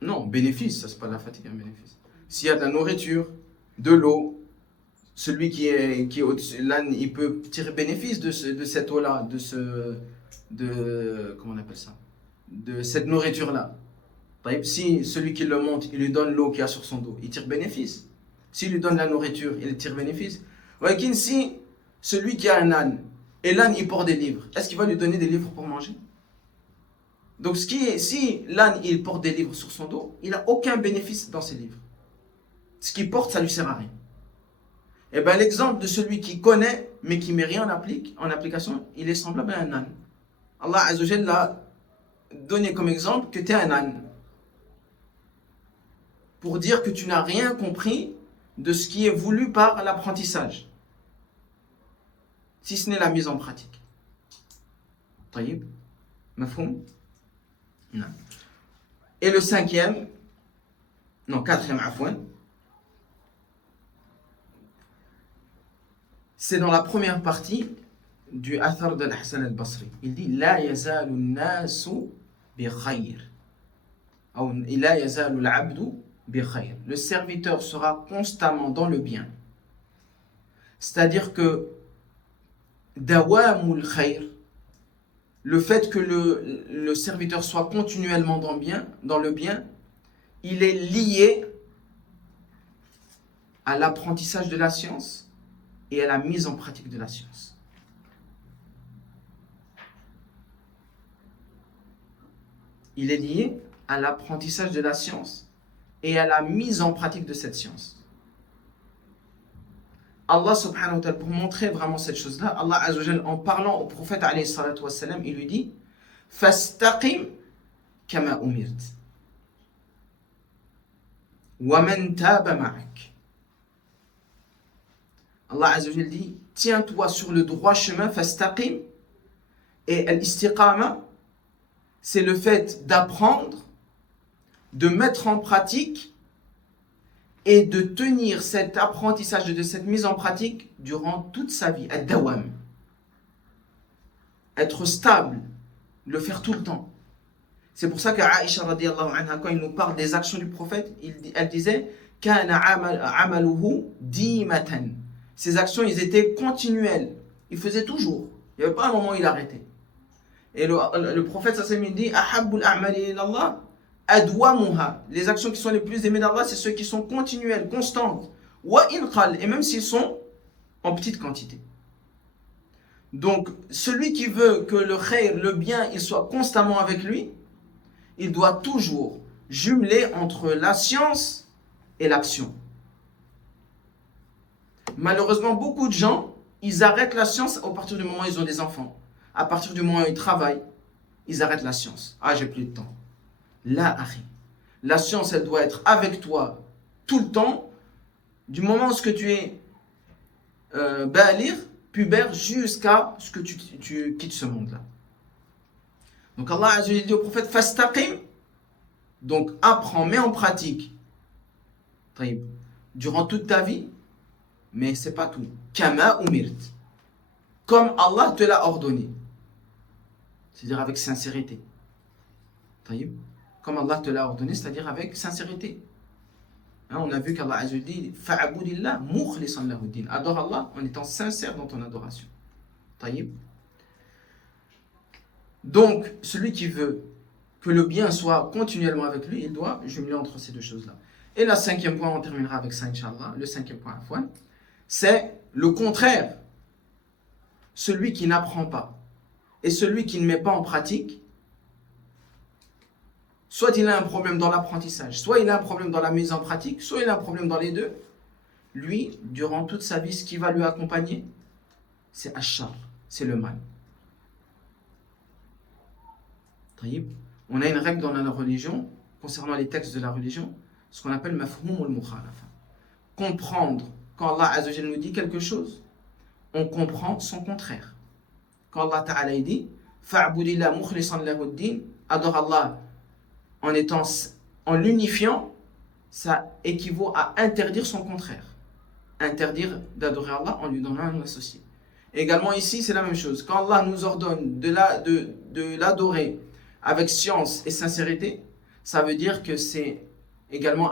Non, bénéfice, ça c'est pas de la fatigue, un bénéfice. S'il y a de la nourriture, de l'eau, celui qui est au-dessus, l'âne, il peut tirer bénéfice de cette eau-là, comment on appelle ça, de cette nourriture-là. Si celui qui le monte, il lui donne l'eau qu'il y a sur son dos, il tire bénéfice. S'il lui donne la nourriture, il tire bénéfice. Si celui qui a un âne, et l'âne il porte des livres, est-ce qu'il va lui donner des livres pour manger? Donc si l'âne il porte des livres sur son dos, il n'a aucun bénéfice dans ces livres. Ce qu'il porte, ça ne lui sert à rien. Et bien l'exemple de celui qui connaît, mais qui ne met rien en application, il est semblable à un âne. Allah Azza wa Jalla l'a donné comme exemple que tu es un âne. Pour dire que tu n'as rien compris de ce qui est voulu par l'apprentissage. Si ce n'est la mise en pratique. Taïb. Mafhoum? Non. Et le quatrième afouin, c'est dans la première partie du Athar de Hassan al-Basri. Il dit La yazalu nasu bi khayr. Ou La yazalu al-abdu bi khayr. Le serviteur sera constamment dans le bien. C'est-à-dire que dawamul khayr, le fait que le serviteur soit continuellement dans le bien, il est lié à l'apprentissage de la science et à la mise en pratique de la science. il est lié à l'apprentissage de la science et à la mise en pratique de cette science. Allah subhanahu wa ta'ala, pour montrer vraiment cette chose-là, Allah azza wa jalla, en parlant au prophète alayhi salatu wassalam, il lui dit Fastaqim kama umirt wa man taba ma'ak. Allah azza wa jalla dit tiens-toi sur le droit chemin, fastaqim, et al-istiqama, c'est le fait d'apprendre, de mettre en pratique et de tenir cet apprentissage, de cette mise en pratique durant toute sa vie, ad-dawam. Être stable, le faire tout le temps. C'est pour ça qu'Aïcha radiyallahu anha, quand il nous parle des actions du prophète, elle disait kana amaluhu dimatan. Ces actions, ils étaient continuelles. Il faisait toujours. Il n'y avait pas un moment où il arrêtait. Et le prophète sallallahu alayhi wa sallam dit ahabbul a'mali ilallah adwamuha. Les actions qui sont les plus aimées d'Allah, c'est ceux qui sont continuelles, constantes. Wa in qal, et même s'ils sont en petite quantité. Donc, celui qui veut que le khayr, le bien, il soit constamment avec lui, il doit toujours jumeler entre la science et l'action. Malheureusement, beaucoup de gens, ils arrêtent la science à partir du moment où ils ont des enfants. À partir du moment où ils travaillent, ils arrêtent la science. Ah, j'ai plus de temps. Là, la science, elle doit être avec toi tout le temps, du moment où tu es balir, pubère, jusqu'à ce que tu quittes ce monde-là. Donc Allah a dit au prophète Fastaqim, donc apprends, mets en pratique durant toute ta vie, mais c'est pas tout. Kama umirt, comme Allah te l'a ordonné, c'est-à-dire avec sincérité. Comme Allah te l'a ordonné, c'est-à-dire avec sincérité. On a vu qu'Allah a dit Fa'abudillah mukhlisan lahuddin. Adore Allah en étant sincère dans ton adoration. Donc, celui qui veut que le bien soit continuellement avec lui, il doit jumeler entre ces deux choses-là. Et le cinquième point, on terminera avec ça, Inch'Allah. Le cinquième point, c'est le contraire. Celui qui n'apprend pas et celui qui ne met pas en pratique, soit il a un problème dans l'apprentissage, soit il a un problème dans la mise en pratique, soit il a un problème dans les deux. Lui, durant toute sa vie, ce qui va lui accompagner, c'est Ashar, c'est le mal. On a une règle dans la religion, concernant les textes de la religion, ce qu'on appelle mafhoum al-mukhalafa. Comprendre, quand Allah Azza wa Jalla nous dit quelque chose, on comprend son contraire. Quand Allah Ta'ala dit Fa'budillah mukhlisan lahuddin, adore Allah en l'unifiant, ça équivaut à interdire son contraire. Interdire d'adorer Allah en lui donnant un associé. Également ici, c'est la même chose. Quand Allah nous ordonne de l'adorer avec science et sincérité, ça veut dire que c'est également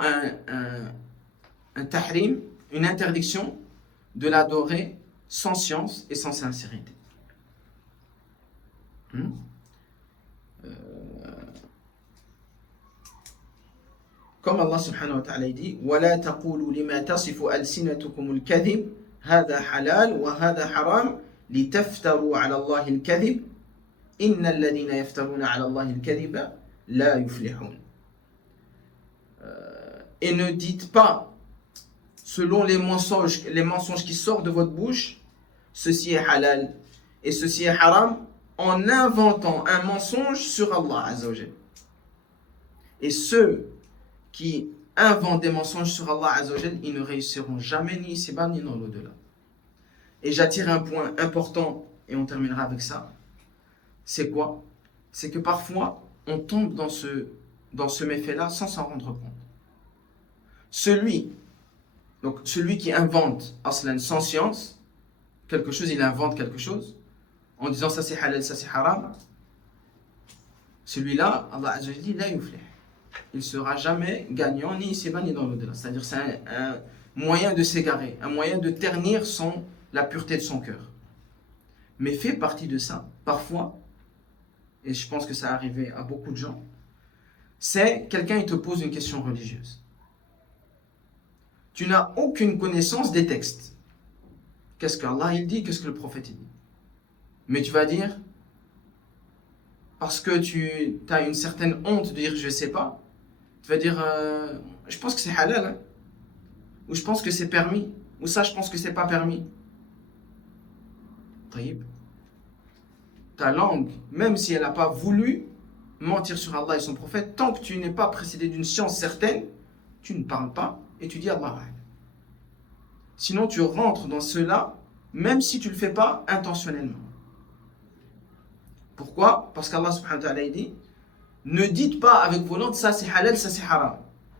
un tahrim, une interdiction de l'adorer sans science et sans sincérité. Comme Allah subhanahu wa ta'ala dit وَلَا تَقُولُوا لِمَا تَصِفُ أَلْسِنَتُكُمُ الْكَذِبِ هَذَا حَلَالٌ وَهَذَا حَرَامٌ لِتَفْتَرُوا عَلَى اللَّهِ الْكَذِبِ إِنَّ الَّذِينَ يَفْتَرُونَ عَلَى اللَّهِ الْكَذِبَ لَا يُفْلِحُونَ. Et ne dites pas, selon les mensonges qui sortent de votre bouche, ceci est halal et ceci est haram, en inventant un mensonge sur Allah Azza wa Jalla. Et ceux qui inventent des mensonges sur Allah Azza wa Jalla, ils ne réussiront jamais ni ici-bas ni dans l'au-delà. Et j'attire un point important et on terminera avec ça. C'est quoi? C'est que parfois on tombe dans ce méfait-là sans s'en rendre compte. Celui qui invente aslan sans science quelque chose, il invente quelque chose en disant ça c'est halal, ça c'est haram. Celui-là, Allah Azza wa Jalla dit la yuflih. Il ne sera jamais gagnant ni ici-bas ni dans l'au-delà. C'est-à-dire c'est un moyen de s'égarer, un moyen de ternir la pureté de son cœur. Mais fait partie de ça, parfois, et je pense que ça arrivé à beaucoup de gens, c'est quelqu'un il te pose une question religieuse. Tu n'as aucune connaissance des textes. Qu'est-ce qu'Allah il dit, qu'est-ce que le prophète il dit. Mais tu vas dire parce que tu as une certaine honte de dire je sais pas, tu vas dire je pense que c'est halal, hein, ou je pense que c'est permis, ou ça je pense que c'est pas permis. Taïb. Ta langue, même si elle n'a pas voulu mentir sur Allah et son prophète, tant que tu n'es pas précédé d'une science certaine, tu ne parles pas et tu dis Allah. Sinon tu rentres dans cela, même si tu ne le fais pas intentionnellement. Pourquoi? Parce qu'Allah subhanahu wa ta'ala dit, ne dites pas avec vos langues ça c'est halal, ça c'est haram.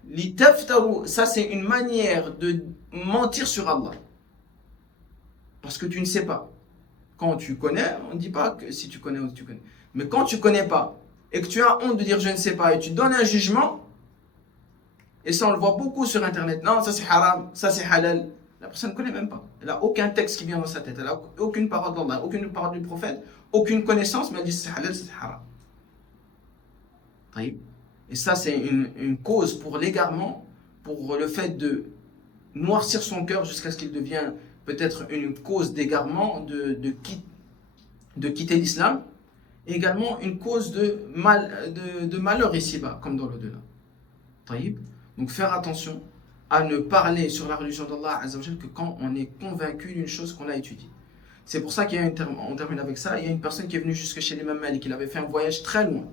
Litaftaru, ça c'est une manière de mentir sur Allah. Parce que tu ne sais pas. Quand tu connais, on ne dit pas que si tu connais ou si tu connais. Mais quand tu ne connais pas et que tu as honte de dire je ne sais pas et tu donnes un jugement, et ça on le voit beaucoup sur internet, non ça c'est haram, ça c'est halal. La personne ne connaît même pas. Elle n'a aucun texte qui vient dans sa tête, elle n'a aucune parole d'Allah, aucune parole du prophète, aucune connaissance, mais elle dit c'est halal, c'est haram. Et ça c'est une cause pour l'égarement, pour le fait de noircir son cœur jusqu'à ce qu'il devienne peut-être une cause d'égarement, de quitter l'islam, et également une cause de malheur ici-bas, comme dans l'au-delà. Donc faire attention à ne parler sur la religion d'Allah Azzawajal que quand on est convaincu d'une chose qu'on a étudiée. C'est pour ça qu'il y a on termine avec ça, il y a une personne qui est venue jusque chez l'imam Malik, il avait fait un voyage très loin.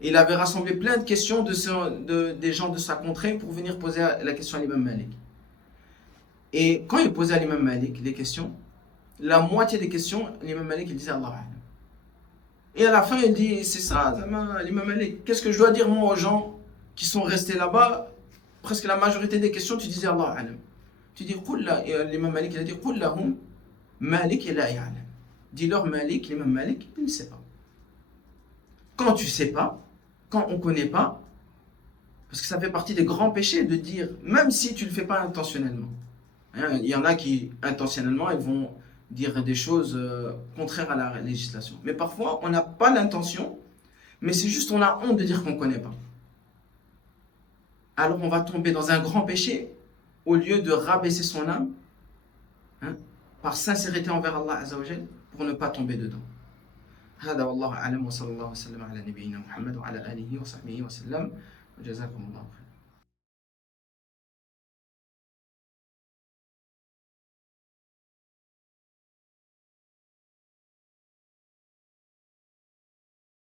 Et il avait rassemblé plein de questions des gens de sa contrée pour venir poser la question à l'imam Malik. Et quand il posait à l'imam Malik les questions, la moitié des questions, l'imam Malik il disait Allah. Et à la fin il dit, c'est ça, l'imam Malik, qu'est-ce que je dois dire moi aux gens qui sont restés là-bas? Presque la majorité des questions, tu disais Allah alam. Tu dis, l'imam Malik il a dit, Qul lahum Malik la ya'lam. Dis-leur Malik, l'imam Malik, il ne sait pas. Quand tu ne sais pas, quand on ne connaît pas, parce que ça fait partie des grands péchés de dire, même si tu ne le fais pas intentionnellement. Il y en a qui, intentionnellement, ils vont dire des choses contraires à la législation. Mais parfois, on n'a pas l'intention, mais c'est juste on a honte de dire qu'on ne connaît pas. Alors on va tomber dans un grand péché au lieu de rabaisser son âme par sincérité envers Allah Azzawajal pour ne pas tomber dedans. هذا والله أعلم وصلى الله وسلم على نبينا محمد وعلى آله وصحبه وسلم وجزاكم الله خيرا.